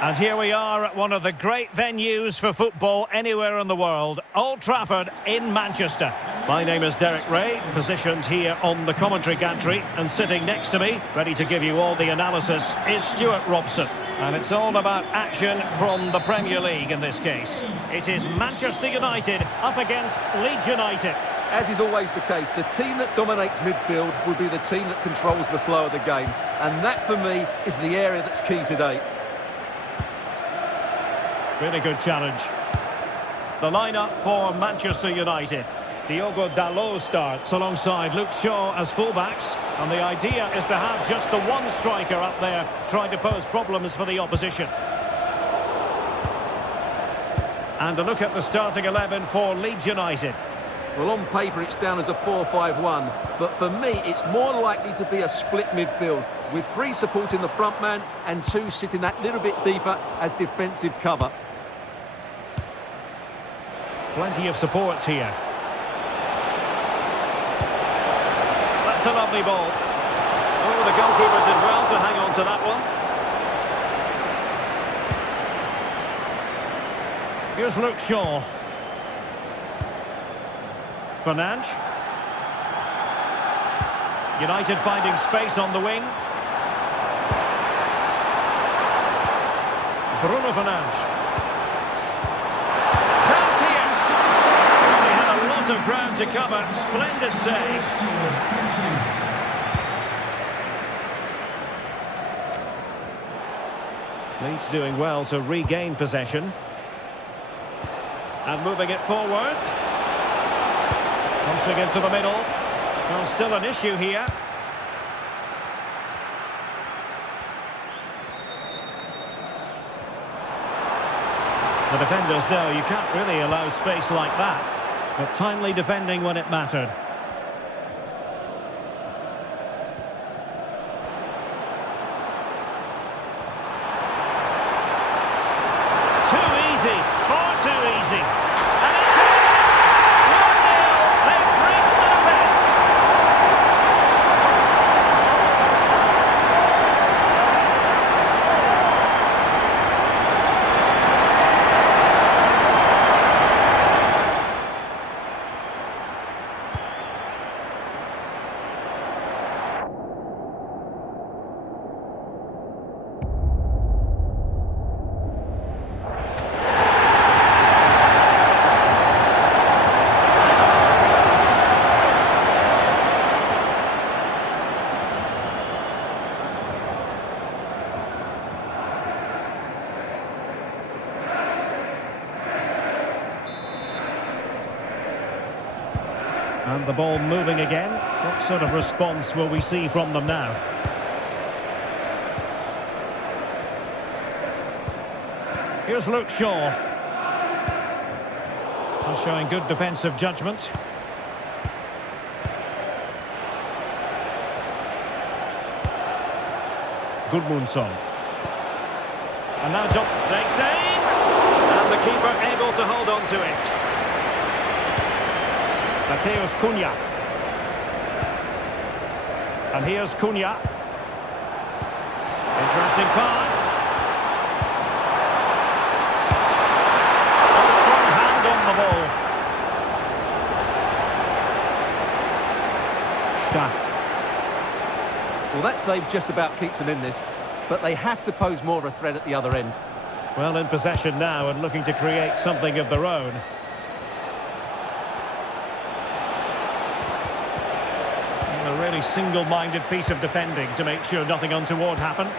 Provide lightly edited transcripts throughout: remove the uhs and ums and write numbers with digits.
And here we are at one of the great venues for football anywhere in the world, Old Trafford in Manchester. My name is Derek Ray, positioned here on the commentary gantry, and sitting next to me, ready to give you all the analysis, is Stuart Robson. And it's all about action from the Premier League in this case. It is Manchester United up against Leeds United. As is always the case, the team that dominates midfield will be the team that controls the flow of the game. And that, for me, is the area that's key today. Really good challenge. The lineup for Manchester United. Diogo Dalot starts alongside Luke Shaw as fullbacks. And the idea is to have just the one striker up there trying to pose problems for the opposition. And a look at the starting 11 for Leeds United. Well, on paper it's down as a 4-5-1, but for me it's more likely to be a split midfield, with 3 supporting the front man and 2 sitting that little bit deeper as defensive cover. Plenty of support here. That's a lovely ball. Oh, the goalkeeper did well to hang on to that one. Here's Luke Shaw. Fernandes. United finding space on the wing. Bruno Fernandes. Chance here. They had a lot of ground to cover. Splendid save. Leeds doing well to regain possession. And moving it forward. Crossing into the middle. Well, still an issue here. The defenders know you can't really allow space like that. But timely defending when it mattered. Too easy. Far too easy. And it's in! 1-0. They've breached the defence. And the ball moving again. What sort of response will we see from them now? Here's Luke Shaw. He's showing good defensive judgment. Gudmundsson. And now John takes aim. And the keeper able to hold on to it. Mateus Cunha. And here's Cunha. Interesting pass. A strong hand on the ball. Staff. Well, that save just about keeps them in this, but they have to pose more of a threat at the other end. Well, in possession now and looking to create something of their own. A really single-minded piece of defending to make sure nothing untoward happened.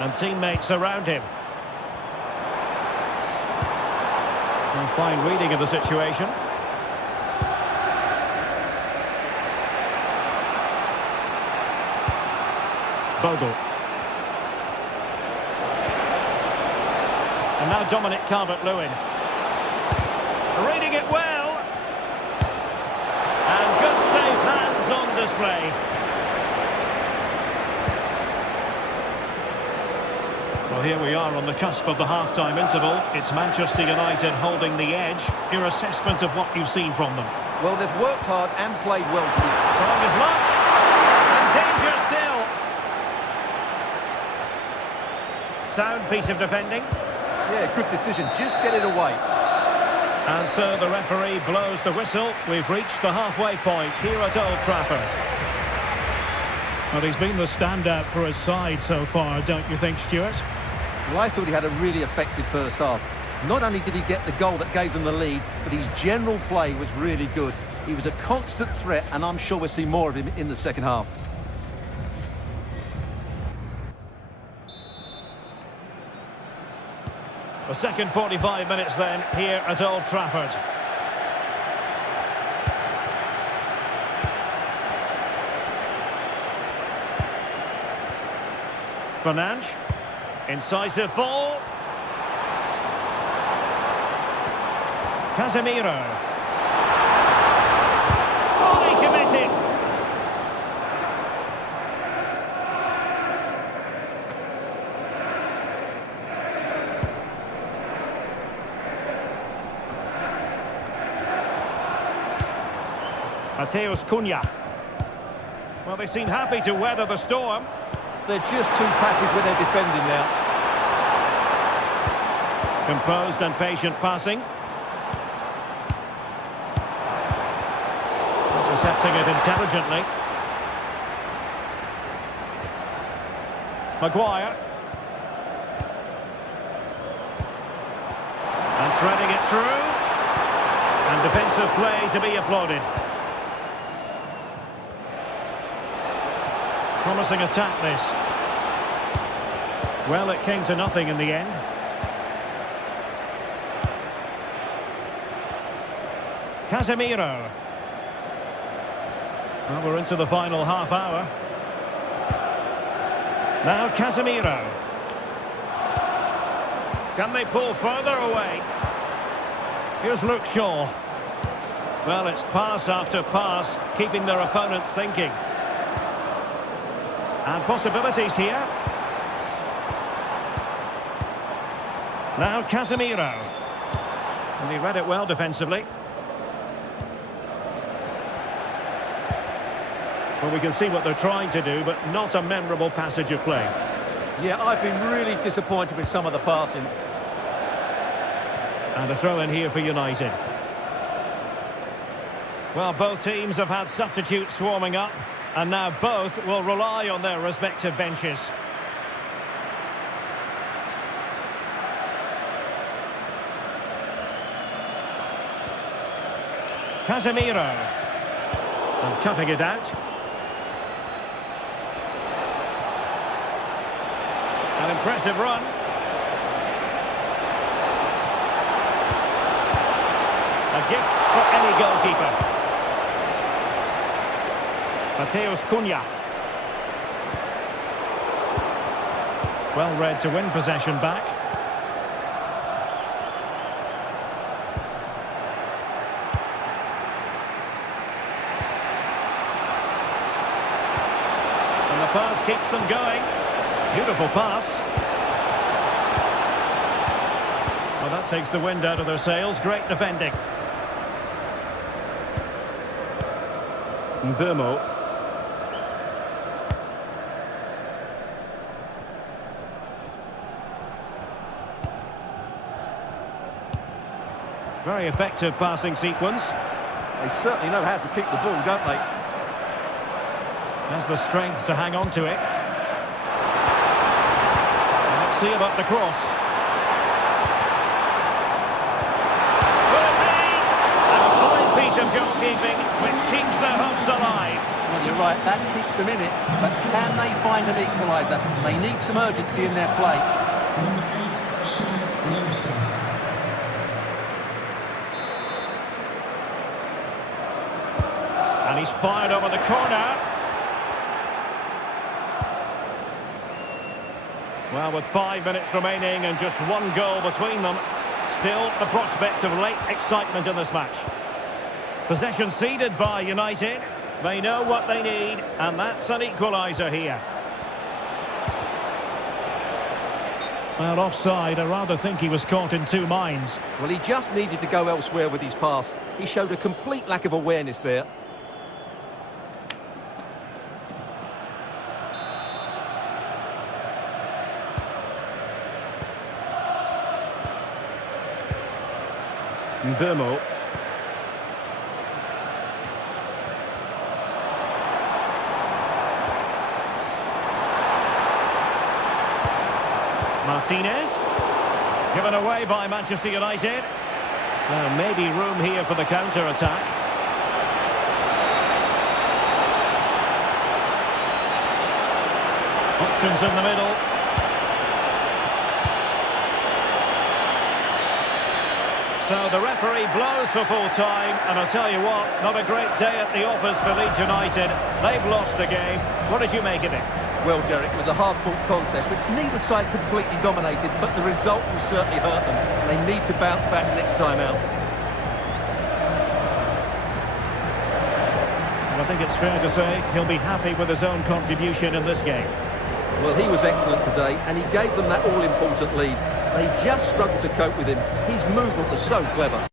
And teammates around him. A fine reading of the situation. Bogle. And now Dominic Calvert-Lewin. Reading it well. And good save hands on display. Well, here we are on the cusp of the half-time interval. It's Manchester United holding the edge. Your assessment of what you've seen from them? Well, they've worked hard and played well to be. Trying his luck. And danger still. sound piece of defending. Yeah, good decision. Just get it away. And so the referee blows the whistle. We've reached the halfway point here at Old Trafford. Well, he's been the standout for his side so far, don't you think, Stuart? Well, I thought he had a really effective first half. Not only did he get the goal that gave them the lead, but his general play was really good. He was a constant threat, and I'm sure we'll see more of him in the second half. The second 45 minutes then here at Old Trafford. Fernandes. Incisive ball. Casemiro. Fully committed. Mateus Cunha. Well, they seem happy to weather the storm. They're just too passive with their defending now. Composed and patient passing. Intercepting it intelligently. Maguire. And threading it through. And defensive play to be applauded. Promising attack, this. Well, it came to nothing in the end. Casemiro. Well, we're into the final half hour. Now Casemiro. Can they pull further away? Here's Luke Shaw. Well, it's pass after pass, keeping their opponents thinking. And possibilities here. Now Casemiro. And he read it well defensively. Well, we can see what they're trying to do, but not a memorable passage of play. Yeah, I've been really disappointed with some of the passing. And a throw in here for United. Well, both teams have had substitutes warming up, and now both will rely on their respective benches. Casemiro. And cutting it out. An impressive run. A gift for any goalkeeper. Mateus Cunha. Well read to win possession back. And the pass keeps them going. Beautiful pass. Well, that takes the wind out of their sails. Great defending. Mbeumo. Very effective passing sequence. They certainly know how to kick the ball, don't they? Has the strength to hang on to it. Let's see about the cross. Will it be? And a fine piece of goalkeeping which keeps their hopes alive. Well, you're right, that keeps them in it. But can they find an equaliser? They need some urgency in their play. And he's fired over the corner. Well, with 5 minutes remaining and just one goal between them, still the prospect of late excitement in this match. Possession ceded by United. They know what they need, and that's an equaliser here. Well, offside, I rather think he was caught in two minds. Well, he just needed to go elsewhere with his pass. He showed a complete lack of awareness there. Mbumo. Martinez. Given away by Manchester United. Maybe room here for the counter-attack. Options in the middle. So the referee blows for full time, and I'll tell you what, not a great day at the office for Leeds United. They've lost the game. What did you make of it? Well, Derek, it was a hard-fought contest, which neither side completely dominated, but the result will certainly hurt them. They need to bounce back next time out. I think it's fair to say he'll be happy with his own contribution in this game. Well, he was excellent today, and he gave them that all-important lead. They just struggled to cope with him. His movement was so clever.